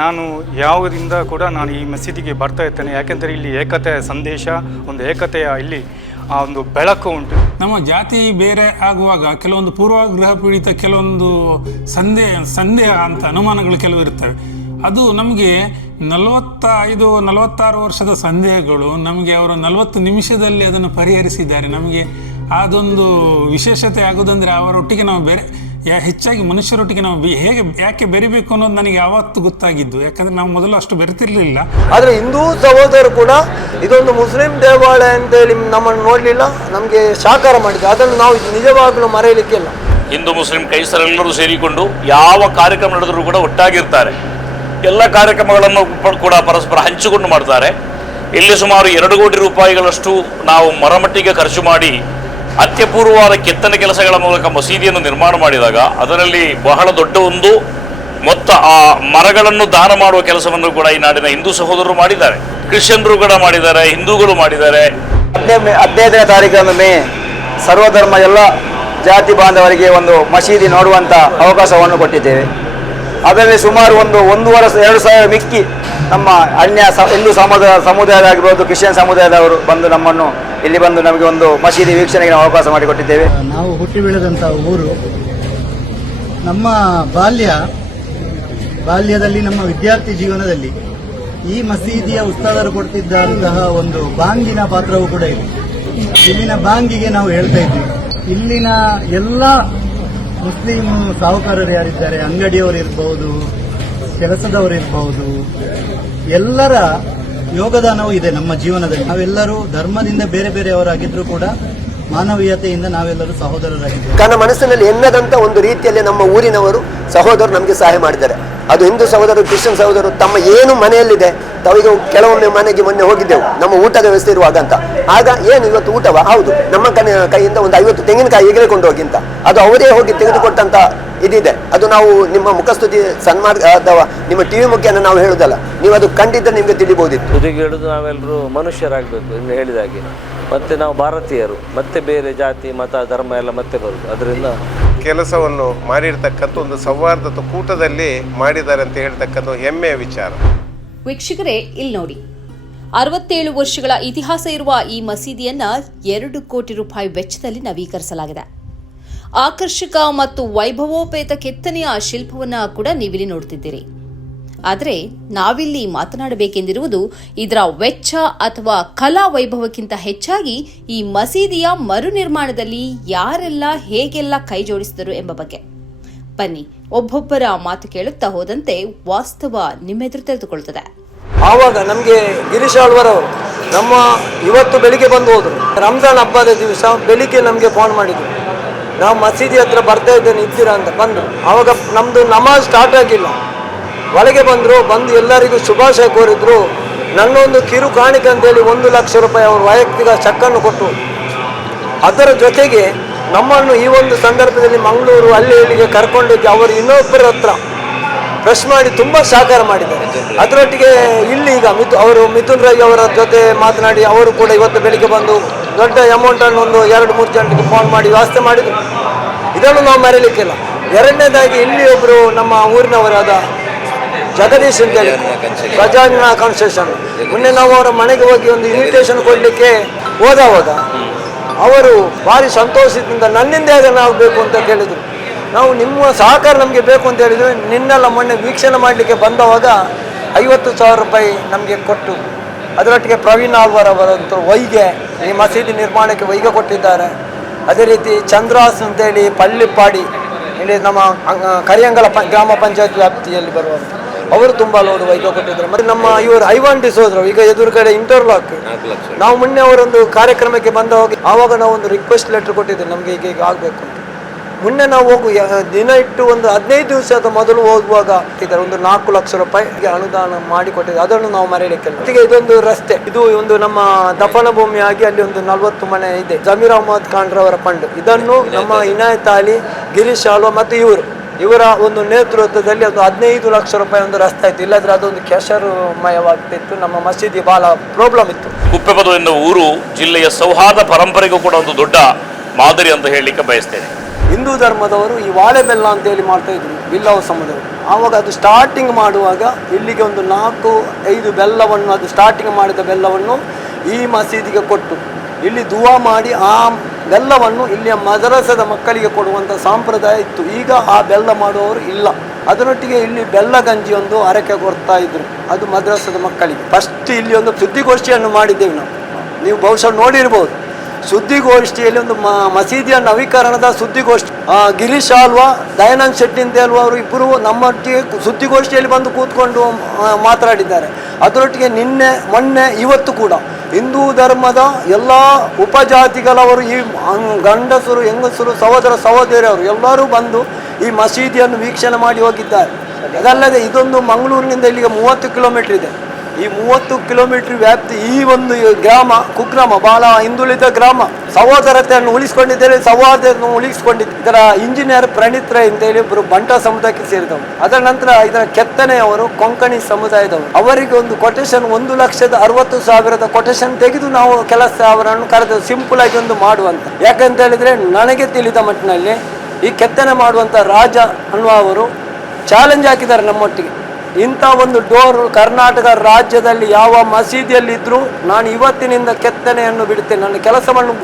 ನಾನು ಯಾವುದರಿಂದ ಕೂಡ ನಾನು ಈ ಮಸೀದಿಗೆ ಬರ್ತಾ ಇರ್ತೇನೆ. ಯಾಕೆಂದರೆ ಇಲ್ಲಿ ಏಕತೆಯ ಸಂದೇಶ, ಒಂದು ಏಕತೆಯ ಇಲ್ಲಿ ಆ ಒಂದು ಬೆಳಕು ಉಂಟು. ನಮ್ಮ ಜಾತಿ ಬೇರೆ ಆಗುವಾಗ ಕೆಲವೊಂದು ಪೂರ್ವಾಗ್ರಹ ಪೀಡಿತ ಕೆಲವೊಂದು ಸಂದೇಹ ಸಂದೇಹ ಅಂತ ಅನುಮಾನಗಳು ಕೆಲವು ಇರ್ತವೆ ಅದು ನಮಗೆ ನಲವತ್ತ ಐದು ನಲವತ್ತಾರು ವರ್ಷದ ಸಂದೇಹಗಳು ನಮಗೆ ಅವರು ನಲವತ್ತು ನಿಮಿಷದಲ್ಲಿ ಅದನ್ನು ಪರಿಹರಿಸಿದ್ದಾರೆ. ನಮಗೆ ಅದೊಂದು ವಿಶೇಷತೆ ಆಗೋದಂದರೆ ಅವರೊಟ್ಟಿಗೆ ನಾವು ಬೇರೆ ಯಾ ಹೆಚ್ಚಾಗಿ ಮನುಷ್ಯರೊಟ್ಟಿಗೆ ನಾವು ಬೆ- ಹೇಗೆ ಯಾಕೆ ಬೆರಿಬೇಕು ಅನ್ನೋದು ನನಗೆ ಯಾವತ್ತು ಗೊತ್ತಾಗಿದ್ದು. ಯಾಕಂದ್ರೆ ನಾವು ಮೊದಲು ಅಷ್ಟು ಬೆರೆತಿರ್ಲಿಲ್ಲ. ಆದರೆ ಹಿಂದೂ ಸಹೋದರರು ಕೂಡ ಇದೊಂದು ಮುಸ್ಲಿಂ ದೇವಾಲಯ ಅಂತೇಳಿ ನಮ್ಮನ್ನು ನೋಡಲಿಲ್ಲ ನಮಗೆ ಸಾಕಾರ ಮಾಡಿದೆ ಅದನ್ನು ನಾವು ನಿಜವಾಗ್ಲೂ ಮರೆಯಲಿಕ್ಕಿಲ್ಲ ಹಿಂದೂ ಮುಸ್ಲಿಂ ಕೈಸರೆಲ್ಲರೂ ಸೇರಿಕೊಂಡು ಯಾವ ಕಾರ್ಯಕ್ರಮ ನಡೆದರೂ ಕೂಡ ಒಟ್ಟಾಗಿರ್ತಾರೆ. ಎಲ್ಲ ಕಾರ್ಯಕ್ರಮಗಳನ್ನು ಪ- ಕೂಡ ಪರಸ್ಪರ ಹಂಚಿಕೊಂಡು ಮಾಡ್ತಾರೆ. ಇಲ್ಲಿ ಸುಮಾರು ಎರಡು ಕೋಟಿ ರೂಪಾಯಿಗಳಷ್ಟು ನಾವು ಮರಮಟ್ಟಿಗೆ ಖರ್ಚು ಮಾಡಿ ಅತ್ಯಪೂರ್ವವಾದ ಕೆತ್ತನೆ ಕೆಲಸಗಳ ಮೂಲಕ ಮಸೀದಿಯನ್ನು ನಿರ್ಮಾಣ ಮಾಡಿದಾಗ ಅದರಲ್ಲಿ ಬಹಳ ದೊಡ್ಡ ಒಂದು ಮೊತ್ತ ಆ ಮರಗಳನ್ನು ದಾನ ಮಾಡುವ ಕೆಲಸವನ್ನು ಕೂಡ ಈ ನಾಡಿನ ಹಿಂದೂ ಸಹೋದರರು ಮಾಡಿದ್ದಾರೆ. ಕ್ರಿಶ್ಚಿಯನ್ರು ಕೂಡ ಮಾಡಿದ್ದಾರೆ, ಹಿಂದೂಗಳು ಮಾಡಿದ್ದಾರೆ. ಹದಿನೈದು ಹದಿನೈದನೇ ತಾರೀಕನ್ನು ಮೇ ಸರ್ವಧರ್ಮ ಎಲ್ಲ ಜಾತಿ ಬಾಂಧವರಿಗೆ ಒಂದು ಮಸೀದಿ ನೋಡುವಂಥ ಅವಕಾಶವನ್ನು ಕೊಟ್ಟಿದ್ದೇವೆ. ಅದರಲ್ಲಿ ಸುಮಾರು ಒಂದು ಒಂದೂವರೆ ಎರಡು ಸಾವಿರ ಮಿಕ್ಕಿ ನಮ್ಮ ಅನ್ಯ ಹಿಂದೂ ಸಮುದಾಯ, ಸಮುದಾಯದಾಗಿರ್ಬೋದು, ಕ್ರಿಶ್ಚಿಯನ್ ಸಮುದಾಯದವರು ಬಂದು ನಮ್ಮನ್ನು ಇಲ್ಲಿ ಬಂದು ನಮಗೆ ಒಂದು ಮಸೀದಿ ವೀಕ್ಷಣೆಗೆ ನಾವು ಅವಕಾಶ ಮಾಡಿಕೊಟ್ಟಿದ್ದೇವೆ. ನಾವು ಹುಟ್ಟಿ ಬೆಳೆದಂಥ ಊರು. ನಮ್ಮ ಬಾಲ್ಯ, ಬಾಲ್ಯದಲ್ಲಿ ನಮ್ಮ ವಿದ್ಯಾರ್ಥಿ ಜೀವನದಲ್ಲಿ ಈ ಮಸೀದಿಯ ಉಸ್ತಾದರು ಕೊಡ್ತಿದ್ದಂತಹ ಒಂದು ಬಾಂಗಿನ ಪಾತ್ರವೂ ಕೂಡ ಇದೆ. ಇಲ್ಲಿನ ಬಾಂಗಿಗೆ ನಾವು ಹೇಳ್ತಾ ಇದ್ವಿ ಇಲ್ಲಿನ ಎಲ್ಲ ಮುಸ್ಲಿಂ ಸಾಹುಕಾರರು ಯಾರಿದ್ದಾರೆ? ಅಂಗಡಿಯವರು ಇರಬಹುದು ಕೆಲಸದವರು ಇರಬಹುದು ಎಲ್ಲರ ಯೋಗದಾನವೂ ಇದೆ ನಮ್ಮ ಜೀವನದಲ್ಲಿ. ನಾವೆಲ್ಲರೂ ಧರ್ಮದಿಂದ ಬೇರೆ ಬೇರೆಯವರಾಗಿದ್ರೂ ಕೂಡ ಮಾನವೀಯತೆಯಿಂದ ನಾವೆಲ್ಲರೂ ಸಹೋದರರಾಗಿದ್ದೇವೆ. ತನ್ನ ಮನಸ್ಸಿನಲ್ಲಿ ಎನ್ನದಂತ ಒಂದು ರೀತಿಯಲ್ಲಿ ನಮ್ಮ ಊರಿನವರು ಸಹೋದರರು ನಮಗೆ ಸಹಾಯ ಮಾಡಿದ್ದಾರೆ. ಅದು ಹಿಂದೂ ಸಹೋದರರು, ಕ್ರಿಶ್ಚಿಯನ್ ಸಹೋದರರು ತಮ್ಮ ಏನು ಮನೆಯಲ್ಲಿದೆ, ತಾವೀಗ ಕೆಲವೊಮ್ಮೆ ಮನೆಗೆ ಮೊನ್ನೆ ಹೋಗಿದ್ದೆವು. ನಮ್ಮ ಊಟದ ವ್ಯವಸ್ಥೆ ಇರುವಾಗ ಅಂತ. ಆಗ ಏನು ಇವತ್ತು ಊಟವ? ಹೌದು, ನಮ್ಮ ಕೈಯಿಂದ ಒಂದು ಐವತ್ತು ತೆಂಗಿನಕಾಯಿ ಎಗೆದುಕೊಂಡು ಹೋಗಿ ಅಂತ. ಅದು ಅವರೇ ಹೋಗಿ ತೆಗೆದುಕೊಟ್ಟಂತ ಇದಿದೆ. ಅದು ನಾವು ನಿಮ್ಮ ಮುಖಸ್ತುತಿ ಸನ್ಮಾರ್ಗ ಅಥವಾ ನಿಮ್ಮ ಟಿವಿ ಮುಖೇನ ನಾವು ಹೇಳುದಲ್ಲ ನೀವು ಅದು ಕಂಡಿದ್ದರೆ ನಿಮಗೆ ತಿಳಿಬಹುದಿತ್ತು ತುದಿಗೆ ಹೇಳುದು ನಾವೆಲ್ಲರೂ ಮನುಷ್ಯರಾಗಬೇಕು ಇನ್ನು ಹೇಳಿದ ಹಾಗೆ. ಮತ್ತೆ ನಾವು ಭಾರತೀಯರು ಮತ್ತೆ ಬೇರೆ ಜಾತಿ ಮತ ಧರ್ಮ ಎಲ್ಲ ಮತ್ತೆ ಬರುದು. ಅದರಿಂದ ಕೆಲಸವನ್ನು ಮಾಡಿರ್ತಕ್ಕಂಥ ಒಂದು ಸೌಹಾರ್ದ ಕೂಟದಲ್ಲಿ ಮಾಡಿದ್ದಾರೆ ಅಂತ ಹೇಳ್ತಕ್ಕಂಥ ಹೆಮ್ಮೆಯ ವಿಚಾರ. ವೀಕ್ಷಕರೇ ಇಲ್ಲಿ ನೋಡಿ. ಅರವತ್ತೇಳು ವರ್ಷಗಳ ಇತಿಹಾಸ ಇರುವ ಈ ಮಸೀದಿಯನ್ನ ಎರಡು ಕೋಟಿ ರೂಪಾಯಿ ವೆಚ್ಚದಲ್ಲಿ ನವೀಕರಿಸಲಾಗಿದೆ. ಆಕರ್ಷಕ ಮತ್ತು ವೈಭವೋಪೇತ ಕೆತ್ತನೆಯ ಶಿಲ್ಪವನ್ನ ಕೂಡ ನೀವಿಲ್ಲಿ ನೋಡ್ತಿದ್ದೀರಿ. ಆದರೆ ನಾವಿಲ್ಲಿ ಮಾತನಾಡಬೇಕೆಂದಿರುವುದು ಇದರ ವೆಚ್ಚ ಅಥವಾ ಕಲಾ ವೈಭವಕ್ಕಿಂತ ಹೆಚ್ಚಾಗಿ ಈ ಮಸೀದಿಯ ಮರು ನಿರ್ಮಾಣದಲ್ಲಿ ಯಾರೆಲ್ಲ ಹೇಗೆಲ್ಲ ಕೈ ಜೋಡಿಸಿದರು ಎಂಬ ಬಗ್ಗೆ. ಬನ್ನಿ, ಒಬ್ಬೊಬ್ಬರ ಮಾತು ಕೇಳುತ್ತಾ ಹೋದಂತೆ ವಾಸ್ತವ ನಿಮ್ಮೆದುರು ತೆರೆದುಕೊಳ್ತದೆ ಆವಾಗ ನಮಗೆ ಗಿರೀಶ್ ಆಳ್ವರವರು ನಮ್ಮ ಇವತ್ತು ಬೆಳಿಗ್ಗೆ ಬಂದು ಹೋದರು. ರಂಜಾನ್ ಹಬ್ಬದ ದಿವಸ ಬೆಳಿಗ್ಗೆ ನಮಗೆ ಫೋನ್ ಮಾಡಿದ್ರು. ನಾವು ಮಸೀದಿ ಹತ್ರ ಬರ್ತಾ ಇದ್ದೇನೆ ಇದ್ದೀರಾ ಅಂತ. ಬಂದು ಆವಾಗ ನಮ್ಮದು ನಮಾಜ್ ಸ್ಟಾರ್ಟ್ ಆಗಿಲ್ಲ. ಒಳಗೆ ಬಂದರು, ಬಂದು ಎಲ್ಲರಿಗೂ ಶುಭಾಶಯ ಕೋರಿದ್ರು. ನನ್ನೊಂದು ಕಿರು ಕಾಣಿಕೆ ಅಂತೇಳಿ ಒಂದು ಲಕ್ಷ ರೂಪಾಯಿ ಅವರು ವೈಯಕ್ತಿಕ ಚೆಕ್ಕನ್ನು ಕೊಟ್ಟರು ಅದರ ಜೊತೆಗೆ ನಮ್ಮನ್ನು ಈ ಒಂದು ಸಂದರ್ಭದಲ್ಲಿ ಮಂಗಳೂರು, ಅಲ್ಲಿ ಇಲ್ಲಿಗೆ ಕರ್ಕೊಂಡೋಗಿ ಅವರು ಇನ್ನೊಬ್ಬರ ಹತ್ರ ಪ್ರೆಸ್ ಮಾಡಿ ತುಂಬ ಸಹಕಾರ ಮಾಡಿದ್ದಾರೆ. ಅದರೊಟ್ಟಿಗೆ ಇಲ್ಲಿ ಈಗ ಮಿಥು, ಅವರು ಮಿಥುನ್ ರೈ ಅವರ ಜೊತೆ ಮಾತನಾಡಿ ಅವರು ಕೂಡ ಇವತ್ತು ಬೆಳಿಗ್ಗೆ ಬಂದು ದೊಡ್ಡ ಅಮೌಂಟನ್ನು ಒಂದು ಎರಡು, ಮೂರು ಜನರಿಗೆ ಫೋನ್ ಮಾಡಿ ವ್ಯವಸ್ಥೆ ಮಾಡಿದರು. ಇದನ್ನು ನಾವು ಮರೀಲಿಕ್ಕಿಲ್ಲ. ಎರಡನೇದಾಗಿ ಇಲ್ಲಿ ಒಬ್ಬರು ನಮ್ಮ ಊರಿನವರಾದ ಜಗದೀಶ್ ಅಂತೇಳಿ ಗಜಾನ ಕಾನ್ಸ್ಟೇಷನ್ ಮೊನ್ನೆ ನಾವು ಅವರ ಮನೆಗೆ ಹೋಗಿ ಒಂದು ಇನ್ವಿಟೇಷನ್ ಕೊಡಲಿಕ್ಕೆ ಹೋದವಾಗ ಅವರು ಭಾರಿ ಸಂತೋಷದಿಂದ ನನ್ನಿಂದ ಹೇಗೆ ಬೇಕು ಅಂತ ಕೇಳಿದರು. ನಾವು ನಿಮ್ಮ ಸಹಕಾರ ನಮಗೆ ಬೇಕು ಅಂತ ಹೇಳಿದರೆ. ನಿನ್ನೆಲ್ಲ ಮೊನ್ನೆ ವೀಕ್ಷಣೆ ಮಾಡಲಿಕ್ಕೆ ಬಂದವಾಗ ಐವತ್ತು ಸಾವಿರ ರೂಪಾಯಿ ನಮಗೆ ಕೊಟ್ಟು ಅದರೊಟ್ಟಿಗೆ ಪ್ರವೀಣ್ ಆಳ್ವಾರ್ ಅವರಂತೂ ವೈಗೆ ಈ ಮಸೀದಿ ನಿರ್ಮಾಣಕ್ಕೆ ವೈಗೆ ಕೊಟ್ಟಿದ್ದಾರೆ. ಅದೇ ರೀತಿ ಚಂದ್ರಾಸ್ ಅಂತೇಳಿ ಪಳ್ಳಿಪ್ಪಾಡಿ ಇಲ್ಲಿ ನಮ್ಮ ಕರಿಯಂಗಲ ಪ ಗ್ರಾಮ ಪಂಚಾಯತ್ ವ್ಯಾಪ್ತಿಯಲ್ಲಿ ಬರುವಂಥ ಅವರು ತುಂಬ ಲೋಡ್ ವೈಗೆ ಕೊಟ್ಟಿದ್ದಾರೆ. ಮತ್ತು ನಮ್ಮ ಇವರು ಐವಾನ್ ಡಿಸೋದ್ರು ಈಗ ಎದುರುಗಡೆ ಇಂಟರ್ಲಾಕ್. ನಾವು ಮೊನ್ನೆ ಅವರೊಂದು ಕಾರ್ಯಕ್ರಮಕ್ಕೆ ಬಂದವಾಗ ಆವಾಗ ನಾವು ಒಂದು ರಿಕ್ವೆಸ್ಟ್ ಲೆಟರ್ ಕೊಟ್ಟಿದ್ದೇವೆ ನಮಗೆ ಈಗ ಈಗ ಆಗಬೇಕು ಅಂತ. ಮೊನ್ನೆ ನಾವು ಹೋಗು ದಿನ ಇಟ್ಟು ಒಂದು ಹದಿನೈದು ದಿವಸದ ಮೊದಲು ಹೋಗುವಾಗ ಇದರ ಒಂದು ನಾಲ್ಕು ಲಕ್ಷ ರೂಪಾಯಿಗೆ ಅನುದಾನ ಮಾಡಿ ಕೊಟ್ಟಿದೆ ಅದನ್ನು ನಾವು ಮರೆಯಲಿಕ್ಕೆ ಜೊತೆಗೆ ಇದೊಂದು ರಸ್ತೆ. ಇದು ಒಂದು ನಮ್ಮ ದಫನ ಭೂಮಿಯಾಗಿ ಅಲ್ಲಿ ಒಂದು ನಲವತ್ತು ಮನೆ ಇದೆ. ಜಮೀರ್ ಅಹಮದ್ ಖಾನ್ ರವರ ಫಂಡ್ ಇದನ್ನು ನಮ್ಮ ಇನಾಯತ್ ಅಲಿ ಗಿರೀಶ್ ಆಳ್ವ ಮತ್ತು ಇವರು. ಇವರ ಒಂದು ನೇತೃತ್ವದಲ್ಲಿ ಒಂದು ಹದಿನೈದು ಲಕ್ಷ ರೂಪಾಯಿ ಒಂದು ರಸ್ತೆ ಇತ್ತು ಇಲ್ಲದ್ರೆ ಅದೊಂದು ಕೆಸರುಮಯವಾಗ್ತಿತ್ತು ನಮ್ಮ ಮಸೀದಿ ಬಹಳ ಪ್ರಾಬ್ಲಮ್ ಇತ್ತು. ಕುಪ್ಪೆಪದ ಎನ್ನುವ ಊರು ಜಿಲ್ಲೆಯ ಸೌಹಾರ್ದ ಪರಂಪರೆಗೂ ಕೂಡ ಒಂದು ದೊಡ್ಡ ಮಾದರಿ ಅಂತ ಹೇಳಲಿಕ್ಕೆ ಬಯಸ್ತೇನೆ. ಹಿಂದೂ ಧರ್ಮದವರು ಈ ವಾಳೆ ಬೆಲ್ಲ ಅಂತೇಳಿ ಮಾಡ್ತಾ ಇದ್ರು ಬಿಲ್ಲವ ಸಮುದಾಯ ಆವಾಗ ಅದು ಸ್ಟಾರ್ಟಿಂಗ್ ಮಾಡುವಾಗ ಇಲ್ಲಿಗೆ ಒಂದು ನಾಲ್ಕು, ಐದು ಬೆಲ್ಲವನ್ನು, ಅದು ಸ್ಟಾರ್ಟಿಂಗ್ ಮಾಡಿದ ಬೆಲ್ಲವನ್ನು ಈ ಮಸೀದಿಗೆ ಕೊಟ್ಟು, ಇಲ್ಲಿ ದುವಾ ಮಾಡಿ ಆ ಬೆಲ್ಲವನ್ನು ಇಲ್ಲಿಯ ಮದರಸದ ಮಕ್ಕಳಿಗೆ ಕೊಡುವಂಥ ಸಂಪ್ರದಾಯ ಇತ್ತು. ಈಗ ಆ ಬೆಲ್ಲ ಮಾಡುವವರು ಇಲ್ಲ. ಅದರೊಟ್ಟಿಗೆ ಇಲ್ಲಿ ಬೆಲ್ಲ ಗಂಜಿ ಒಂದು ಅರಕೆ ಕೊಡ್ತಾ ಇದ್ರು, ಅದು ಮದ್ರಾಸದ ಮಕ್ಕಳಿಗೆ. ಫಸ್ಟ್ ಇಲ್ಲಿ ಒಂದು ಸುದ್ದಿಗೋಷ್ಠಿಯನ್ನು ಮಾಡಿದ್ದೇವೆ ನಾವು. ನೀವು ಬಹುಶಃ ನೋಡಿರ್ಬೋದು. ಸುದ್ದಿಗೋಷ್ಠಿಯಲ್ಲಿ ಒಂದು ಮಸೀದಿಯ ನವೀಕರಣದ ಸುದ್ದಿಗೋಷ್ಠಿ ಗಿರೀಶ್ ಆಲ್ವಾ ದಯಾನಂದ್ ಶೆಟ್ಟಿ ಅಂತ ಹೇಳುವವರು ಇಬ್ಬರು ನಮ್ಮೊಟ್ಟಿಗೆ ಸುದ್ದಿಗೋಷ್ಠಿಯಲ್ಲಿ ಬಂದು ಕೂತ್ಕೊಂಡು ಮಾತನಾಡಿದ್ದಾರೆ. ಅದರೊಟ್ಟಿಗೆ ನಿನ್ನೆ, ಮೊನ್ನೆ, ಇವತ್ತು ಕೂಡ ಹಿಂದೂ ಧರ್ಮದ ಎಲ್ಲ ಉಪಜಾತಿಗಳವರು, ಈ ಗಂಡಸರು, ಹೆಂಗಸರು, ಸಹೋದರ, ಸಹೋದರಿಯರು ಎಲ್ಲರೂ ಬಂದು ಈ ಮಸೀದಿಯನ್ನು ವೀಕ್ಷಣೆ ಮಾಡಿ ಹೋಗಿದ್ದಾರೆ. ಅದಲ್ಲದೆ ಇದೊಂದು ಮಂಗಳೂರಿನಿಂದ ಇಲ್ಲಿಗೆ ಮೂವತ್ತು ಕಿಲೋಮೀಟರ್ ಇದೆ. ಈ ಮೂವತ್ತು ಕಿಲೋಮೀಟರ್ ವ್ಯಾಪ್ತಿ ಈ ಒಂದು ಗ್ರಾಮ, ಕುಗ್ರಾಮ ಬಹಳ ಹಿಂದುಳಿದ ಗ್ರಾಮ, ಸಹೋದರತೆಯನ್ನು ಉಳಿಸಿಕೊಂಡಿದ್ದೇವೆ ಸಹೋದರನ್ನು ಉಳಿಸಿಕೊಂಡಿದ್ದೆ ಇದರ ಇಂಜಿನಿಯರ್ ಪ್ರಣೀತ್ ರೈ ಅಂತ ಹೇಳಿ ಒಬ್ಬರು ಬಂಟ ಸಮುದಾಯಕ್ಕೆ ಸೇರಿದವರು. ಅದರ ನಂತರ ಇದರ ಕೆತ್ತನೆಯವರು ಕೊಂಕಣಿ ಸಮುದಾಯದವರು. ಅವರಿಗೆ ಒಂದು ಕೊಟೇಶನ್ ಒಂದು ಲಕ್ಷದ ಅರವತ್ತು ಸಾವಿರದ ಕೊಟೇಶನ್ ತೆಗೆದು ನಾವು ಕೆಲಸ ಅವರನ್ನು ಕರೆದು ಸಿಂಪಲ್ ಆಗಿ ಒಂದು ಮಾಡುವಂತ. ಯಾಕಂತ ಹೇಳಿದ್ರೆ ನನಗೆ ತಿಳಿದ ಮಟ್ಟಿನಲ್ಲಿ ಈ ಕೆತ್ತನೆ ಮಾಡುವಂತ ರಾಜ ಅನ್ನುವರು ಚಾಲೆಂಜ್ ಹಾಕಿದ್ದಾರೆ ನಮ್ಮೊಟ್ಟಿಗೆ. ಇಂಥ ಒಂದು ಡೋರ್ ಕರ್ನಾಟಕ ರಾಜ್ಯದಲ್ಲಿ ಯಾವ ಮಸೀದಿಯಲ್ಲಿ ಇದ್ರೂ ನಾನು ಇವತ್ತಿನಿಂದ ಕೆತ್ತನೆಯನ್ನು ಬಿಡುತ್ತೇನೆ, ನನ್ನ ಕೆಲಸವನ್ನು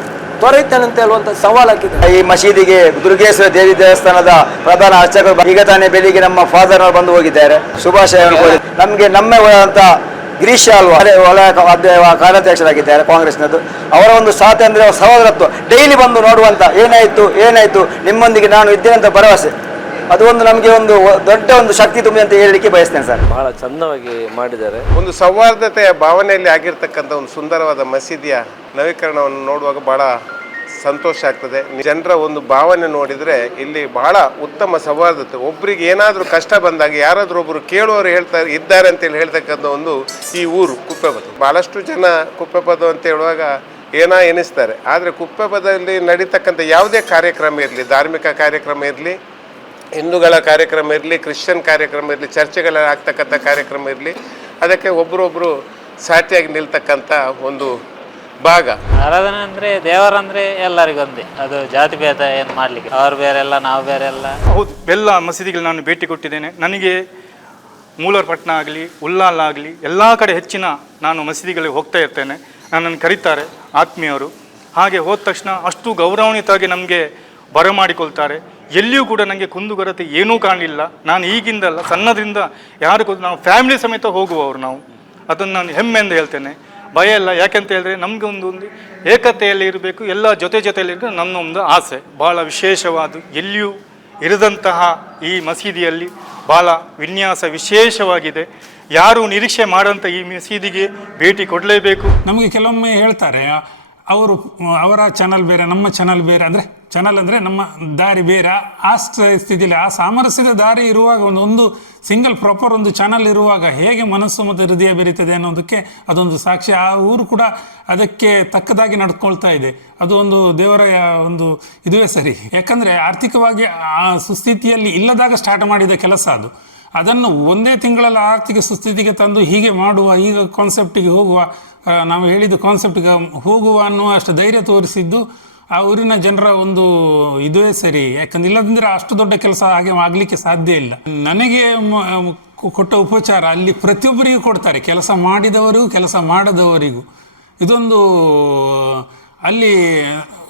ತೊರೆಯುತ್ತೇನೆ ಅಂತ ಹೇಳುವಂಥ ಸವಾಲು ಹಾಕಿದ್ದಾರೆ. ಈ ಮಸೀದಿಗೆ ದುರ್ಗೇಶ್ವರ ದೇವಿ ದೇವಸ್ಥಾನದ ಪ್ರಧಾನ ಅರ್ಚಕರು ಈಗ ತಾನೇ ಬೆಳಿಗ್ಗೆ ನಮ್ಮ ಫಾದರ್ ಅವರು ಬಂದು ಹೋಗಿದ್ದಾರೆ. ಶುಭಾಶಯ ನಮಗೆ ನಮ್ಮ ಅಂತ ಗಿರೀಶ್ ಅಲ್ವಾ ಕಾರ್ಯಾಧ್ಯಕ್ಷರಾಗಿದ್ದಾರೆ ಕಾಂಗ್ರೆಸ್ನದ್ದು. ಅವರ ಒಂದು ಸಾಥ್ ಅಂದ್ರೆ ಸಹೋದರತ್ವ. ಡೈಲಿ ಬಂದು ನೋಡುವಂತ ಏನಾಯ್ತು ಏನಾಯ್ತು? ನಿಮ್ಮೊಂದಿಗೆ ನಾನು ಇದ್ದೇನೆ ಅಂತ ಭರವಸೆ. ಅದು ಒಂದು ನಮಗೆ ಒಂದು ದೊಡ್ಡ ಒಂದು ಶಕ್ತಿ ತುಂಬಿ ಅಂತ ಹೇಳಲಿಕ್ಕೆ ಬಯಸ್ತೇನೆ ಸರ್. ಬಹಳ ಚಂದವಾಗಿ ಮಾಡಿದ್ದಾರೆ. ಒಂದು ಸೌಹಾರ್ದತೆಯ ಭಾವನೆಯಲ್ಲಿ ಆಗಿರ್ತಕ್ಕಂಥ ಒಂದು ಸುಂದರವಾದ ಮಸೀದಿಯ ನವೀಕರಣವನ್ನು ನೋಡುವಾಗ ಬಹಳ ಸಂತೋಷ ಆಗ್ತದೆ. ಜನರ ಒಂದು ಭಾವನೆ ನೋಡಿದರೆ ಇಲ್ಲಿ ಬಹಳ ಉತ್ತಮ ಸೌಹಾರ್ದತೆ. ಒಬ್ಬರಿಗೆ ಏನಾದರೂ ಕಷ್ಟ ಬಂದಾಗ ಯಾರಾದರೂ ಒಬ್ಬರು ಕೇಳುವವರು ಹೇಳ್ತಾ ಇದ್ದಾರೆ ಅಂತೇಳಿ ಹೇಳ್ತಕ್ಕಂಥ ಒಂದು ಈ ಊರು ಕುಪ್ಪೆಪದ ಬಹಳಷ್ಟು ಜನ ಕುಪ್ಪೆಪದ ಅಂತ ಹೇಳುವಾಗ ಏನೋ ಎನಿಸ್ತಾರೆ ಆದರೆ ಕುಪ್ಪೆಪದಲ್ಲಿ ನಡೀತಕ್ಕಂಥ ಯಾವುದೇ ಕಾರ್ಯಕ್ರಮ ಇರಲಿ ಧಾರ್ಮಿಕ ಕಾರ್ಯಕ್ರಮ ಇರಲಿ ಹಿಂದೂಗಳ ಕಾರ್ಯಕ್ರಮ ಇರಲಿ ಕ್ರಿಶ್ಚಿಯನ್ ಕಾರ್ಯಕ್ರಮ ಇರಲಿ ಚರ್ಚೆಗಳ ಆಗ್ತಕ್ಕಂಥ ಕಾರ್ಯಕ್ರಮ ಇರಲಿ ಅದಕ್ಕೆ ಒಬ್ಬರೊಬ್ಬರು ಸಾಟಿಯಾಗಿ ನಿಲ್ತಕ್ಕಂಥ ಒಂದು ಭಾಗ. ಆರಾಧನೆ ಅಂದರೆ ದೇವರಂದ್ರೆ ಎಲ್ಲರಿಗೊಂದೇ ಅದು ಜಾತಿ ಭೇದ ಏನು ಮಾಡಲಿಕ್ಕೆ. ಅವ್ರು ಬೇರೆ ಎಲ್ಲ ನಾವು ಬೇರೆ ಎಲ್ಲ ಹೌದು ಎಲ್ಲ ಮಸೀದಿಗಳು ನಾನು ಭೇಟಿ ಕೊಟ್ಟಿದ್ದೇನೆ. ನನಗೆ ಮೂಲರ್ಪಟ್ನ ಆಗಲಿ ಉಲ್ಲಾಲ್ ಆಗಲಿ ಎಲ್ಲ ಕಡೆ ಹೆಚ್ಚಿನ ನಾನು ಮಸೀದಿಗಳಿಗೆ ಹೋಗ್ತಾ ಇರ್ತೇನೆ. ನನ್ನನ್ನು ಕರೀತಾರೆ ಆತ್ಮೀಯರು. ಹಾಗೆ ಹೋದ ತಕ್ಷಣ ಅಷ್ಟು ಗೌರವಾನ್ವಿತವಾಗಿ ನಮಗೆ ಬರಮಾಡಿಕೊಳ್ತಾರೆ. ಎಲ್ಲಿಯೂ ಕೂಡ ನನಗೆ ಕುಂದುಕೊರತೆ ಏನೂ ಕಾಣಲಿಲ್ಲ. ನಾನು ಈಗಿಂದಲ್ಲ ಸಣ್ಣದ್ರಿಂದ ಯಾರಿಗೂ ನಾವು ಫ್ಯಾಮಿಲಿ ಸಮೇತ ಹೋಗುವವರು ನಾವು. ಅದನ್ನು ನಾನು ಹೆಮ್ಮೆಯಿಂದ ಹೇಳ್ತೇನೆ. ಭಯ ಇಲ್ಲ. ಯಾಕೆಂತ ಹೇಳಿದ್ರೆ ನಮಗೆ ಒಂದು ಒಂದು ಏಕತೆಯಲ್ಲಿ ಇರಬೇಕು, ಎಲ್ಲ ಜೊತೆ ಜೊತೆಯಲ್ಲಿ ಇರಬೇಕು ನನ್ನ ಒಂದು ಆಸೆ. ಭಾಳ ವಿಶೇಷವಾದ, ಎಲ್ಲಿಯೂ ಇರದಂತಹ ಈ ಮಸೀದಿಯಲ್ಲಿ ಭಾಳ ವಿನ್ಯಾಸ ವಿಶೇಷವಾಗಿದೆ. ಯಾರು ನಿರೀಕ್ಷೆ ಮಾಡಂತ ಈ ಮಸೀದಿಗೆ ಭೇಟಿ ಕೊಡಲೇಬೇಕು. ನಮಗೆ ಕೆಲವೊಮ್ಮೆ ಹೇಳ್ತಾರೆ ಅವರು, ಅವರ ಚಾನಲ್ ಬೇರೆ, ನಮ್ಮ ಚಾನಲ್ ಬೇರೆ, ಅಂದರೆ ಚಾನಲ್ ಅಂದರೆ ನಮ್ಮ ದಾರಿ ಬೇರೆ. ಆ ಸ್ಥಿತಿಯಲ್ಲಿ ಆ ಸಾಮರಸ್ಯದ ದಾರಿ ಇರುವಾಗ ಒಂದು ಸಿಂಗಲ್ ಪ್ರಾಪರ್ ಒಂದು ಚಾನಲ್ ಇರುವಾಗ ಹೇಗೆ ಮನಸ್ಸು ಮತ್ತು ಹೃದಯ ಬೆರೀತದೆ ಅನ್ನೋದಕ್ಕೆ ಅದೊಂದು ಸಾಕ್ಷಿ. ಆ ಊರು ಕೂಡ ಅದಕ್ಕೆ ತಕ್ಕದಾಗಿ ನಡ್ಕೊಳ್ತಾ ಇದೆ. ಅದು ಒಂದು ದೇವರ, ಒಂದು ಇದುವೇ ಸರಿ. ಯಾಕಂದರೆ ಆರ್ಥಿಕವಾಗಿ ಆ ಸುಸ್ಥಿತಿಯಲ್ಲಿ ಇಲ್ಲದಾಗ ಸ್ಟಾರ್ಟ್ ಮಾಡಿದ ಕೆಲಸ ಅದು. ಅದನ್ನು ಒಂದೇ ತಿಂಗಳಲ್ಲಿ ಆರ್ಥಿಕ ಸುಸ್ಥಿತಿಗೆ ತಂದು ಹೀಗೆ ಮಾಡುವ, ಈಗ ಕಾನ್ಸೆಪ್ಟಿಗೆ ಹೋಗುವ ನಾವು ಹೇಳಿದ ಕಾನ್ಸೆಪ್ಟ್ಗೆ ಹೋಗುವ ಅನ್ನುವಷ್ಟು ಧೈರ್ಯ ತೋರಿಸಿದ್ದು ಆ ಊರಿನ ಜನರ ಒಂದು ಇದುವೇ ಸರಿ. ಯಾಕಂದ್ರೆ ಇಲ್ಲದಂದ್ರೆ ಅಷ್ಟು ದೊಡ್ಡ ಕೆಲಸ ಹಾಗೆ ಆಗಲಿಕ್ಕೆ ಸಾಧ್ಯ ಇಲ್ಲ. ನನಗೆ ಕೊಟ್ಟ ಉಪಚಾರ ಅಲ್ಲಿ ಪ್ರತಿಯೊಬ್ಬರಿಗೂ ಕೊಡ್ತಾರೆ. ಕೆಲಸ ಮಾಡಿದವರಿಗೂ, ಕೆಲಸ ಮಾಡದವರಿಗೂ. ಇದೊಂದು, ಅಲ್ಲಿ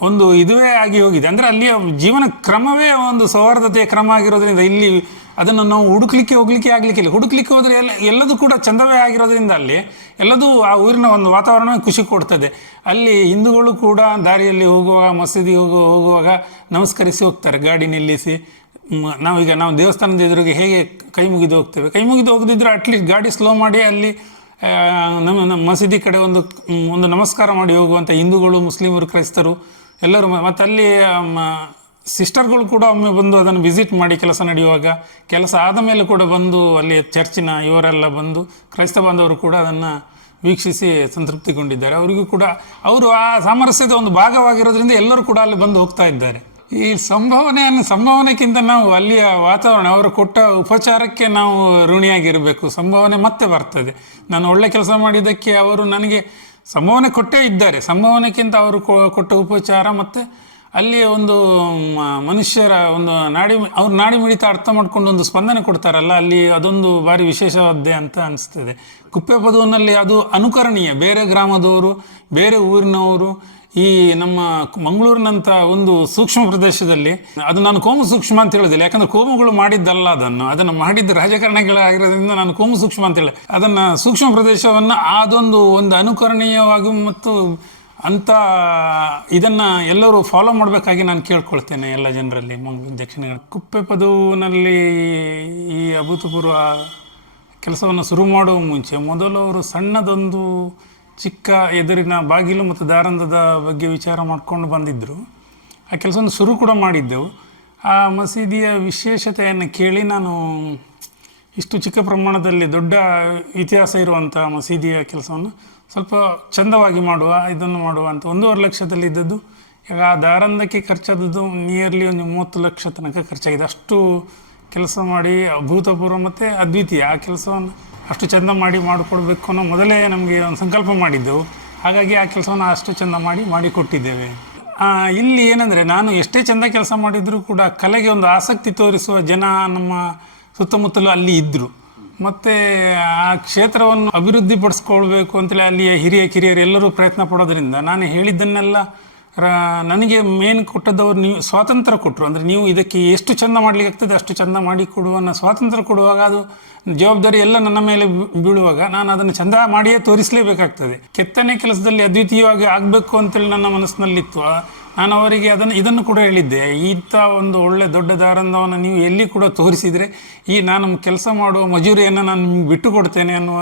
ಒಂದು ಇದುವೇ ಆಗಿ ಹೋಗಿದೆ. ಅಂದರೆ ಅಲ್ಲಿಯ ಜೀವನ ಕ್ರಮವೇ ಒಂದು ಸೌಹಾರ್ದತೆಯ ಕ್ರಮ ಆಗಿರೋದ್ರಿಂದ ಇಲ್ಲಿ ಅದನ್ನು ನಾವು ಹುಡುಕ್ಲಿಕ್ಕೆ ಹೋಗ್ಲಿಕ್ಕೆ ಆಗ್ಲಿಕ್ಕೆ ಇಲ್ಲ. ಹುಡುಕ್ಲಿಕ್ಕೆ ಹೋದರೆ ಎಲ್ಲ, ಎಲ್ಲದೂ ಕೂಡ ಚಂದವೇ ಆಗಿರೋದ್ರಿಂದ ಅಲ್ಲಿ ಎಲ್ಲದೂ ಆ ಊರಿನ ಒಂದು ವಾತಾವರಣ ಖುಷಿ ಕೊಡ್ತದೆ. ಅಲ್ಲಿ ಹಿಂದೂಗಳು ಕೂಡ ದಾರಿಯಲ್ಲಿ ಹೋಗುವಾಗ, ಮಸೀದಿ ಹೋಗುವ, ಹೋಗುವಾಗ ನಮಸ್ಕರಿಸಿ ಹೋಗ್ತಾರೆ, ಗಾಡಿ ನಿಲ್ಲಿಸಿ. ನಾವೀಗ ನಾವು ದೇವಸ್ಥಾನದ ಎದುರಿಗೆ ಹೇಗೆ ಕೈ ಮುಗಿದು ಹೋಗ್ತೇವೆ? ಕೈ ಮುಗಿದು ಹೋಗದಿದ್ರೆ ಅಟ್ಲೀಸ್ಟ್ ಗಾಡಿ ಸ್ಲೋ ಮಾಡಿ ಅಲ್ಲಿ ನಮ್ಮ ನಮ್ಮ ಮಸೀದಿ ಕಡೆ ಒಂದು ಒಂದು ನಮಸ್ಕಾರ ಮಾಡಿ ಹೋಗುವಂಥ ಹಿಂದೂಗಳು, ಮುಸ್ಲಿಮರು, ಕ್ರೈಸ್ತರು ಎಲ್ಲರೂ ಮತ್ತು ಅಲ್ಲಿ ಸಿಸ್ಟರ್ಗಳು ಕೂಡ ಒಮ್ಮೆ ಬಂದು ಅದನ್ನು ವಿಸಿಟ್ ಮಾಡಿ ಕೆಲಸ ನಡೆಯುವಾಗ, ಕೆಲಸ ಆದ ಮೇಲೆ ಕೂಡ ಬಂದು ಅಲ್ಲಿ ಚರ್ಚಿನ ಇವರೆಲ್ಲ ಬಂದು ಕ್ರೈಸ್ತ ಬಾಂಧವರು ಕೂಡ ಅದನ್ನು ವೀಕ್ಷಿಸಿ ಸಂತೃಪ್ತಿಗೊಂಡಿದ್ದಾರೆ. ಅವರಿಗೂ ಕೂಡ ಅವರು ಆ ಸಾಮರಸ್ಯದ ಒಂದು ಭಾಗವಾಗಿರೋದ್ರಿಂದ ಎಲ್ಲರೂ ಕೂಡ ಅಲ್ಲಿ ಬಂದು ಹೋಗ್ತಾ ಇದ್ದಾರೆ. ಈ ಸಂಭಾವನೆಯನ್ನು ಸಂಭಾವನೆಗಿಂತ ನಾವು ಅಲ್ಲಿಯ ವಾತಾವರಣ, ಅವರು ಕೊಟ್ಟ ಉಪಚಾರಕ್ಕೆ ನಾವು ಋಣಿಯಾಗಿರಬೇಕು. ಸಂಭಾವನೆ ಮತ್ತೆ ಬರ್ತದೆ. ನಾನು ಒಳ್ಳೆ ಕೆಲಸ ಮಾಡಿದ್ದಕ್ಕೆ ಅವರು ನನಗೆ ಸಂಭಾವನೆ ಕೊಟ್ಟೇ ಇದ್ದಾರೆ. ಸಂಭಾವನೆಗಿಂತ ಅವರು ಕೊಟ್ಟ ಉಪಚಾರ ಮತ್ತು ಅಲ್ಲಿ ಒಂದು ಮನುಷ್ಯರ ಒಂದು ನಾಡಿ, ಅವ್ರ ನಾಡಿ ಮಿಡಿತ ಅರ್ಥ ಮಾಡ್ಕೊಂಡು ಒಂದು ಸ್ಪಂದನೆ ಕೊಡ್ತಾರಲ್ಲ, ಅಲ್ಲಿ ಅದೊಂದು ಭಾರಿ ವಿಶೇಷವಾದ್ದೇ ಅಂತ ಅನಿಸ್ತದೆ. ಕುಪ್ಪೆ ಪದವಿನಲ್ಲಿ ಅದು ಅನುಕರಣೀಯ. ಬೇರೆ ಗ್ರಾಮದವರು, ಬೇರೆ ಊರಿನವರು, ಈ ನಮ್ಮ ಮಂಗಳೂರಿನಂಥ ಒಂದು ಸೂಕ್ಷ್ಮ ಪ್ರದೇಶದಲ್ಲಿ, ಅದು ನಾನು ಕೋಮು ಸೂಕ್ಷ್ಮ ಅಂತ ಹೇಳೋದಿಲ್ಲ. ಯಾಕಂದ್ರೆ ಕೋಮುಗಳು ಮಾಡಿದ್ದಲ್ಲ ಅದನ್ನು. ಅದನ್ನು ಮಾಡಿದ್ದು ರಾಜಕಾರಣಿಗಳಾಗಿರೋದ್ರಿಂದ ನಾನು ಕೋಮು ಸೂಕ್ಷ್ಮ ಅಂತ ಹೇಳಿ ಅದನ್ನು ಸೂಕ್ಷ್ಮ ಪ್ರದೇಶವನ್ನು ಅದೊಂದು, ಒಂದು ಅನುಕರಣೀಯವಾಗಿ ಮತ್ತು ಅಂತ ಇದನ್ನು ಎಲ್ಲರೂ ಫಾಲೋ ಮಾಡಬೇಕಾಗಿ ನಾನು ಕೇಳ್ಕೊಳ್ತೇನೆ ಎಲ್ಲ ಜನರಲ್ಲಿ. ಮಂಗಳೂರು ದಕ್ಷಿಣ ಕುಪ್ಪೆ ಪದುವಿನಲ್ಲಿ ಈ ಅಭೂತಪೂರ್ವ ಕೆಲಸವನ್ನು ಶುರು ಮಾಡುವ ಮುಂಚೆ ಮೊದಲು ಅವರು ಸಣ್ಣದೊಂದು ಚಿಕ್ಕ ಎದುರಿನ ಬಾಗಿಲು ಮತ್ತು ದಾರಂದದ ಬಗ್ಗೆ ವಿಚಾರ ಮಾಡಿಕೊಂಡು ಬಂದಿದ್ದರು ಆ ಕೆಲಸವನ್ನು ಶುರು ಕೂಡ ಮಾಡಿದ್ದೆವು. ಆ ಮಸೀದಿಯ ವಿಶೇಷತೆಯನ್ನು ಕೇಳಿ ನಾನು ಇಷ್ಟು ಚಿಕ್ಕ ಪ್ರಮಾಣದಲ್ಲಿ ದೊಡ್ಡ ಇತಿಹಾಸ ಇರುವಂಥ ಮಸೀದಿಯ ಕೆಲಸವನ್ನು ಸ್ವಲ್ಪ ಚಂದವಾಗಿ ಮಾಡುವ, ಇದನ್ನು ಮಾಡುವ ಅಂತ ಒಂದೂವರೆ ಲಕ್ಷದಲ್ಲಿ ಇದ್ದದ್ದು. ಈಗ ಆ ದಾರಂದಕ್ಕೆ ಖರ್ಚಾದದ್ದು ನಿಯರ್ಲಿ ಒಂದು ಮೂವತ್ತು ಲಕ್ಷ ತನಕ ಖರ್ಚಾಗಿದೆ. ಅಷ್ಟು ಕೆಲಸ ಮಾಡಿ ಅಭೂತಪೂರ್ವ ಮತ್ತು ಅದ್ವಿತೀಯ. ಆ ಕೆಲಸವನ್ನು ಅಷ್ಟು ಚಂದ ಮಾಡಿ ಮಾಡಿಕೊಡ್ಬೇಕು ಅನ್ನೋ ಮೊದಲೇ ನಮಗೆ ಒಂದು ಸಂಕಲ್ಪ ಮಾಡಿದ್ದೆವು. ಹಾಗಾಗಿ ಆ ಕೆಲಸವನ್ನು ಅಷ್ಟು ಚಂದ ಮಾಡಿ ಮಾಡಿಕೊಟ್ಟಿದ್ದೇವೆ. ಇಲ್ಲಿ ಏನಂದರೆ ನಾನು ಎಷ್ಟೇ ಚಂದ ಕೆಲಸ ಮಾಡಿದರೂ ಕೂಡ ಕಲೆಗೆ ಒಂದು ಆಸಕ್ತಿ ತೋರಿಸುವ ಜನ ನಮ್ಮ ಸುತ್ತಮುತ್ತಲು ಅಲ್ಲಿ ಇದ್ದರು ಮತ್ತು ಆ ಕ್ಷೇತ್ರವನ್ನು ಅಭಿವೃದ್ಧಿಪಡಿಸ್ಕೊಳ್ಬೇಕು ಅಂತೇಳಿ ಅಲ್ಲಿಯ ಹಿರಿಯ ಕಿರಿಯರು ಎಲ್ಲರೂ ಪ್ರಯತ್ನ ಪಡೋದ್ರಿಂದ ನಾನು ಹೇಳಿದ್ದನ್ನೆಲ್ಲ ನನಗೆ ಮೇನ್ ಕೊಟ್ಟದವ್ರು ನೀವು, ಸ್ವಾತಂತ್ರ್ಯ ಕೊಟ್ಟರು ಅಂದರೆ ನೀವು ಇದಕ್ಕೆ ಎಷ್ಟು ಚಂದ ಮಾಡಲಿಕ್ಕೆ ಆಗ್ತದೆ ಅಷ್ಟು ಚಂದ ಮಾಡಿ ಕೊಡುವ ಸ್ವಾತಂತ್ರ್ಯ ಕೊಡುವಾಗ ಅದು ಜವಾಬ್ದಾರಿ ಎಲ್ಲ ನನ್ನ ಮೇಲೆ ಬೀಳುವಾಗ ನಾನು ಅದನ್ನು ಚಂದ ಮಾಡಿಯೇ ತೋರಿಸಲೇಬೇಕಾಗ್ತದೆ. ಕೆತ್ತನೆ ಕೆಲಸದಲ್ಲಿ ಅದ್ವಿತೀಯವಾಗಿ ಆಗಬೇಕು ಅಂತೇಳಿ ನನ್ನ ಮನಸ್ಸಿನಲ್ಲಿತ್ತು. ನಾನು ಅವರಿಗೆ ಅದನ್ನು, ಇದನ್ನು ಕೂಡ ಹೇಳಿದ್ದೆ. ಇಂಥ ಒಂದು ಒಳ್ಳೆ ದೊಡ್ಡ ದಾರಂಧವನ್ನು ನೀವು ಎಲ್ಲಿ ಕೂಡ ತೋರಿಸಿದರೆ ಈ ನಾನು ಕೆಲಸ ಮಾಡುವ ಮಜೂರಿಯನ್ನು ನಾನು ನಿಮ್ಗೆ ಬಿಟ್ಟು ಕೊಡ್ತೇನೆ ಅನ್ನುವ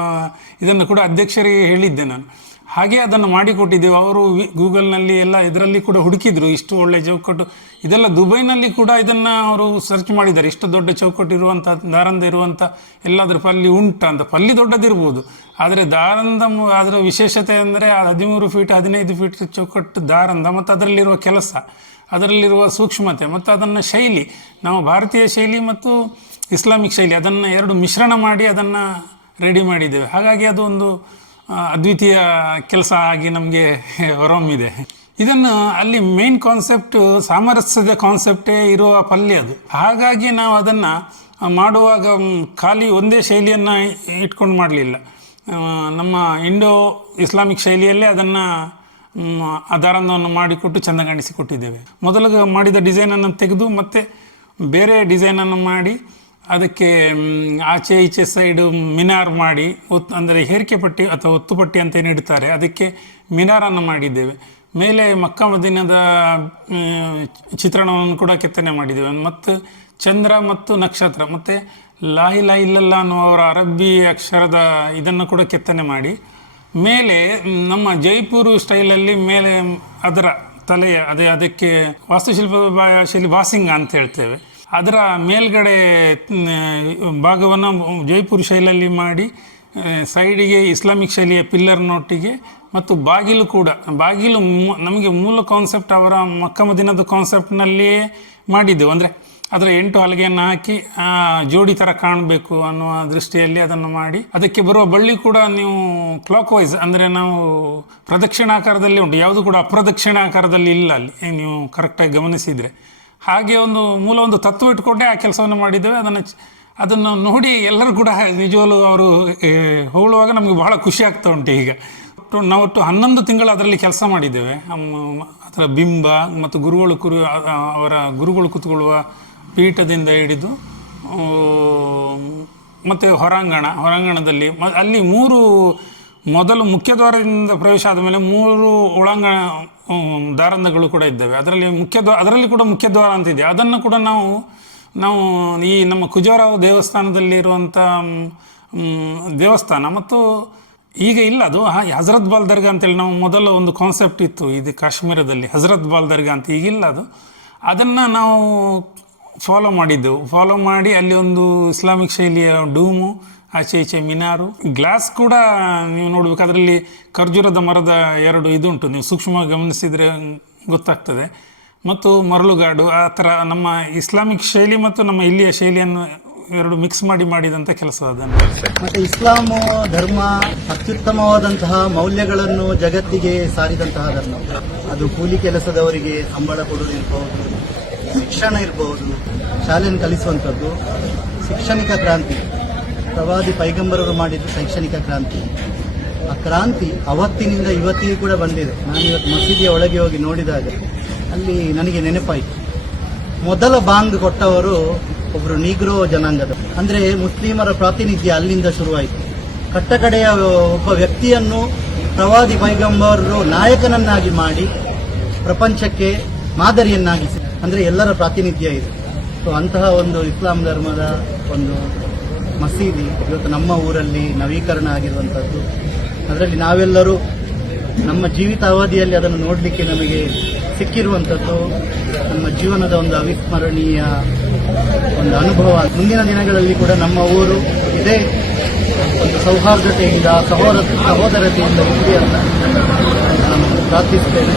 ಇದನ್ನು ಕೂಡ ಅಧ್ಯಕ್ಷರಿಗೆ ಹೇಳಿದ್ದೆ ನಾನು. ಹಾಗೆ ಅದನ್ನು ಮಾಡಿಕೊಟ್ಟಿದ್ದೆವು. ಅವರು ಗೂಗಲ್ನಲ್ಲಿ ಎಲ್ಲ ಇದರಲ್ಲಿ ಕೂಡ ಹುಡುಕಿದ್ರು. ಇಷ್ಟು ಒಳ್ಳೆ ಚೌಕಟ್ಟು. ಇದೆಲ್ಲ ದುಬೈನಲ್ಲಿ ಕೂಡ ಇದನ್ನು ಅವರು ಸರ್ಚ್ ಮಾಡಿದ್ದಾರೆ. ಇಷ್ಟು ದೊಡ್ಡ ಚೌಕಟ್ಟು ಇರುವಂಥ ದಾರಂದ ಇರುವಂಥ ಎಲ್ಲಾದರೂ ಪಲ್ಲಿ ಉಂಟ ಅಂತ. ಪಲ್ಲಿ ದೊಡ್ಡದಿರ್ಬೋದು. ಆದರೆ ದಾರಂದ ಮು- ಅದರ ವಿಶೇಷತೆ ಅಂದರೆ ಹದಿಮೂರು ಫೀಟ್ ಹದಿನೈದು ಫೀಟ್ ಚೌಕಟ್ಟು ದಾರಂದ ಮತ್ತು ಅದರಲ್ಲಿರುವ ಕೆಲಸ, ಅದರಲ್ಲಿರುವ ಸೂಕ್ಷ್ಮತೆ ಮತ್ತು ಅದನ್ನು ಶೈಲಿ, ನಾವು ಭಾರತೀಯ ಶೈಲಿ ಮತ್ತು ಇಸ್ಲಾಮಿಕ್ ಶೈಲಿ ಅದನ್ನು ಎರಡು ಮಿಶ್ರಣ ಮಾಡಿ ಅದನ್ನು ರೆಡಿ ಮಾಡಿದ್ದೇವೆ. ಹಾಗಾಗಿ ಅದು ಒಂದು ಅದ್ವಿತೀಯ ಕೆಲಸ ಆಗಿ ನಮಗೆ ಹೊರಹೊಮ್ಮಿದೆ. ಇದನ್ನು ಅಲ್ಲಿ ಮೇನ್ ಕಾನ್ಸೆಪ್ಟ್ ಸಾಮರಸ್ಯದ ಕಾನ್ಸೆಪ್ಟೇ ಇರುವ ಪಲ್ಯ ಅದು. ಹಾಗಾಗಿ ನಾವು ಅದನ್ನು ಮಾಡುವಾಗ ಖಾಲಿ ಒಂದೇ ಶೈಲಿಯನ್ನು ಇಟ್ಕೊಂಡು ಮಾಡಲಿಲ್ಲ. ನಮ್ಮ ಇಂಡೋ ಇಸ್ಲಾಮಿಕ್ ಶೈಲಿಯಲ್ಲೇ ಅದನ್ನು ಆಧಾರವನ್ನು ಮಾಡಿಕೊಟ್ಟು ಚೆಂದ ಕಾಣಿಸಿಕೊಟ್ಟಿದ್ದೇವೆ ಮೊದಲು ಮಾಡಿದ ಡಿಸೈನನ್ನು ತೆಗೆದು ಮತ್ತೆ ಬೇರೆ ಡಿಸೈನನ್ನು ಮಾಡಿ, ಅದಕ್ಕೆ ಆಚೆ ಈಚೆ ಸೈಡು ಮಿನಾರ್ ಮಾಡಿ ಒತ್ತು ಅಂದರೆ ಹೇರಿಕೆ ಪಟ್ಟಿ ಅಥವಾ ಒತ್ತುಪಟ್ಟಿ ಅಂತ ಏನು ಇಡ್ತಾರೆ ಅದಕ್ಕೆ ಮಿನಾರನ್ನು ಮಾಡಿದ್ದೇವೆ. ಮೇಲೆ ಮಕ್ಕ ಮದಿನದ ಚಿತ್ರಣವನ್ನು ಕೂಡ ಕೆತ್ತನೆ ಮಾಡಿದ್ದೇವೆ. ಮತ್ತು ಚಂದ್ರ ಮತ್ತು ನಕ್ಷತ್ರ, ಮತ್ತು ಲಾಹಿ ಲಾ ಇಲ್ಲಲ್ಲ ಅನ್ನುವವರ ಅರಬ್ಬಿ ಅಕ್ಷರದ ಇದನ್ನು ಕೂಡ ಕೆತ್ತನೆ ಮಾಡಿ, ಮೇಲೆ ನಮ್ಮ ಜೈಪುರ್ ಸ್ಟೈಲಲ್ಲಿ ಮೇಲೆ ಅದರ ತಲೆಯ, ಅದೇ ಅದಕ್ಕೆ ವಾಸ್ತುಶಿಲ್ಪ ಭಾಷೆಯಲ್ಲಿ ಬಾಸಿಂಗ ಅಂತ ಹೇಳ್ತೇವೆ. ಅದರ ಮೇಲ್ಗಡೆ ಭಾಗವನ್ನು ಜೈಪುರ ಶೈಲಿಯಲ್ಲಿ ಮಾಡಿ ಸೈಡಿಗೆ ಇಸ್ಲಾಮಿಕ್ ಶೈಲಿಯ ಪಿಲ್ಲರ್ನೊಟ್ಟಿಗೆ ಮತ್ತು ಬಾಗಿಲು ಕೂಡ, ಬಾಗಿಲು ನಮಗೆ ಮೂಲ ಕಾನ್ಸೆಪ್ಟ್ ಅವರ ಮಕ್ಕಮ ದಿನದ ಕಾನ್ಸೆಪ್ಟ್ನಲ್ಲಿಯೇ ಮಾಡಿದ್ದೆವು ಅಂದರೆ ಅದರ ಎಂಟು ಹಲಗೆಯನ್ನು ಹಾಕಿ ಜೋಡಿ ಥರ ಕಾಣಬೇಕು ಅನ್ನುವ ದೃಷ್ಟಿಯಲ್ಲಿ ಅದನ್ನು ಮಾಡಿ, ಅದಕ್ಕೆ ಬರುವ ಬಳ್ಳಿ ಕೂಡ ನೀವು ಕ್ಲಾಕ್ ವೈಸ್ ಅಂದರೆ ನಾವು ಪ್ರದಕ್ಷಿಣಾಕಾರದಲ್ಲಿ ಉಂಟು. ಯಾವುದು ಕೂಡ ಅಪ್ರದಕ್ಷಿಣಾಕಾರದಲ್ಲಿ ಇಲ್ಲ ಅಲ್ಲಿ ನೀವು ಕರೆಕ್ಟಾಗಿ ಗಮನಿಸಿದರೆ. ಹಾಗೆ ಒಂದು ಮೂಲ ಒಂದು ತತ್ವ ಇಟ್ಕೊಂಡೇ ಆ ಕೆಲಸವನ್ನು ಮಾಡಿದ್ದೇವೆ. ಅದನ್ನು ಅದನ್ನು ನೋಡಿ ಎಲ್ಲರೂ ಕೂಡ ನಿಜವಾಗಲೂ ಅವರು ಹೊಗಳುವಾಗ ನಮಗೆ ಬಹಳ ಖುಷಿ ಆಗ್ತಾ ಉಂಟು ಈಗ. ನಾವು ಒಟ್ಟು ಹನ್ನೊಂದು ತಿಂಗಳು ಅದರಲ್ಲಿ ಕೆಲಸ ಮಾಡಿದ್ದೇವೆ. ಅದರ ಬಿಂಬ ಮತ್ತು ಗುರುಗಳು ಕುರು ಅವರ ಗುರುಗಳು ಕೂತ್ಕೊಳ್ಳುವ ಪೀಠದಿಂದ ಹಿಡಿದು ಮತ್ತು ಹೊರಾಂಗಣ, ಹೊರಾಂಗಣದಲ್ಲಿ ಮ, ಅಲ್ಲಿ ಮೂರು ಮೊದಲು ಮುಖ್ಯ ದ್ವಾರದಿಂದ ಪ್ರವೇಶ ಆದಮೇಲೆ ಮೂರು ಒಳಾಂಗಣ ದಾರಂದಗಳು ಕೂಡ ಇದ್ದಾವೆ. ಅದರಲ್ಲಿ ಮುಖ್ಯ ದ್ವಾರ ಅದರಲ್ಲಿ ಕೂಡ ಮುಖ್ಯ ದ್ವಾರ ಅಂತ ಇದೆ. ಅದನ್ನು ಕೂಡ ನಾವು ನಾವು ಈ ನಮ್ಮ ಕುಜಾರಾವ್ ದೇವಸ್ಥಾನದಲ್ಲಿರುವಂಥ ದೇವಸ್ಥಾನ. ಮತ್ತು ಈಗ ಇಲ್ಲ, ಅದು ಹಜರತ್ ಬಾಲ್ ದರ್ಗಾ ಅಂತೇಳಿ ನಾವು ಮೊದಲ ಒಂದು ಕಾನ್ಸೆಪ್ಟ್ ಇತ್ತು, ಇದು ಕಾಶ್ಮೀರದಲ್ಲಿ ಹಜರತ್ ಬಾಲ್ ದರ್ಗಾ ಅಂತ. ಈಗಿಲ್ಲ ಅದು. ಅದನ್ನು ನಾವು ಫಾಲೋ ಮಾಡಿದ್ದೆವು ಫಾಲೋ ಮಾಡಿ ಅಲ್ಲಿ ಒಂದು ಇಸ್ಲಾಮಿಕ್ ಶೈಲಿಯ ಡೂಮು, ಆಚೆ ಈಚೆ ಮಿನಾರು. ಗ್ಲಾಸ್ ಕೂಡ ನೀವು ನೋಡ್ಬೇಕು, ಅದರಲ್ಲಿ ಖರ್ಜೂರದ ಮರದ ಎರಡು ಇದುಂಟು. ನೀವು ಸೂಕ್ಷ್ಮವಾಗಿ ಗಮನಿಸಿದರೆ ಗೊತ್ತಾಗ್ತದೆ. ಮತ್ತು ಮರಳುಗಾಡು, ಆ ಥರ ನಮ್ಮ ಇಸ್ಲಾಮಿಕ್ ಶೈಲಿ ಮತ್ತು ನಮ್ಮ ಇಲ್ಲಿಯ ಶೈಲಿಯನ್ನು ಎರಡು ಮಿಕ್ಸ್ ಮಾಡಿ ಮಾಡಿದಂಥ ಕೆಲಸ ಅದನ್ನು. ಮತ್ತೆ ಇಸ್ಲಾಮು ಧರ್ಮ ಅತ್ಯುತ್ತಮವಾದಂತಹ ಮೌಲ್ಯಗಳನ್ನು ಜಗತ್ತಿಗೆ ಸಾರಿದಂತಹ ಧರ್ಮ. ಅದು ಕೂಲಿ ಕೆಲಸದವರಿಗೆ ಸಂಬಳ ಕೊಡುವುದಿರ್ಬೋದು ಶಿಕ್ಷಣ ಇರಬಹುದು ಶಾಲೆಯನ್ನು ಕಲಿಸುವಂಥದ್ದು, ಶೈಕ್ಷಣಿಕ ಕ್ರಾಂತಿ. ಪ್ರವಾದಿ ಪೈಗಂಬರರು ಮಾಡಿದ್ದು ಶೈಕ್ಷಣಿಕ ಕ್ರಾಂತಿ. ಆ ಕ್ರಾಂತಿ ಅವತ್ತಿನಿಂದ ಇವತ್ತಿಗೂ ಕೂಡ ಬಂದಿದೆ. ನಾನು ಇವತ್ತು ಮಸೀದಿಯ ಒಳಗೆ ಹೋಗಿ ನೋಡಿದಾಗ ಅಲ್ಲಿ ನನಗೆ ನೆನಪಾಯಿತು. ಮೊದಲ ಬಾಂಗ್ ಕೊಟ್ಟವರು ಒಬ್ಬರು ನೀಗ್ರೋ ಜನಾಂಗದ. ಅಂದ್ರೆ ಮುಸ್ಲಿಮರ ಪ್ರಾತಿನಿಧ್ಯ ಅಲ್ಲಿಂದ ಶುರುವಾಯಿತು. ಕಟ್ಟಕಡೆಯ ಒಬ್ಬ ವ್ಯಕ್ತಿಯನ್ನು ಪ್ರವಾದಿ ಪೈಗಂಬರರು ನಾಯಕನನ್ನಾಗಿ ಮಾಡಿ ಪ್ರಪಂಚಕ್ಕೆ ಮಾದರಿಯನ್ನಾಗಿಸಿ ಅಂದ್ರೆ ಎಲ್ಲರ ಪ್ರಾತಿನಿಧ್ಯ ಇದೆ. ಸೊ ಅಂತಹ ಒಂದು ಇಸ್ಲಾಂ ಧರ್ಮದ ಒಂದು ಮಸೀದಿ ಇವತ್ತು ನಮ್ಮ ಊರಲ್ಲಿ ನವೀಕರಣ ಆಗಿರುವಂಥದ್ದು ಅದರಲ್ಲಿ ನಾವೆಲ್ಲರೂ ನಮ್ಮ ಜೀವಿತಾವಧಿಯಲ್ಲಿ ಅದನ್ನು ನೋಡಲಿಕ್ಕೆ ನಮಗೆ ಸಿಕ್ಕಿರುವಂಥದ್ದು ನಮ್ಮ ಜೀವನದ ಒಂದು ಅವಿಸ್ಮರಣೀಯ ಒಂದು ಅನುಭವ. ಮುಂದಿನ ದಿನಗಳಲ್ಲಿ ಕೂಡ ನಮ್ಮ ಊರು ಇದೇ ಒಂದು ಸೌಹಾರ್ದತೆಯಿಂದ ಸಹೋದರ ಸಹೋದರತೆಯಿಂದ ಅಂತ ನಾನು ಪ್ರಾರ್ಥಿಸುತ್ತೇನೆ.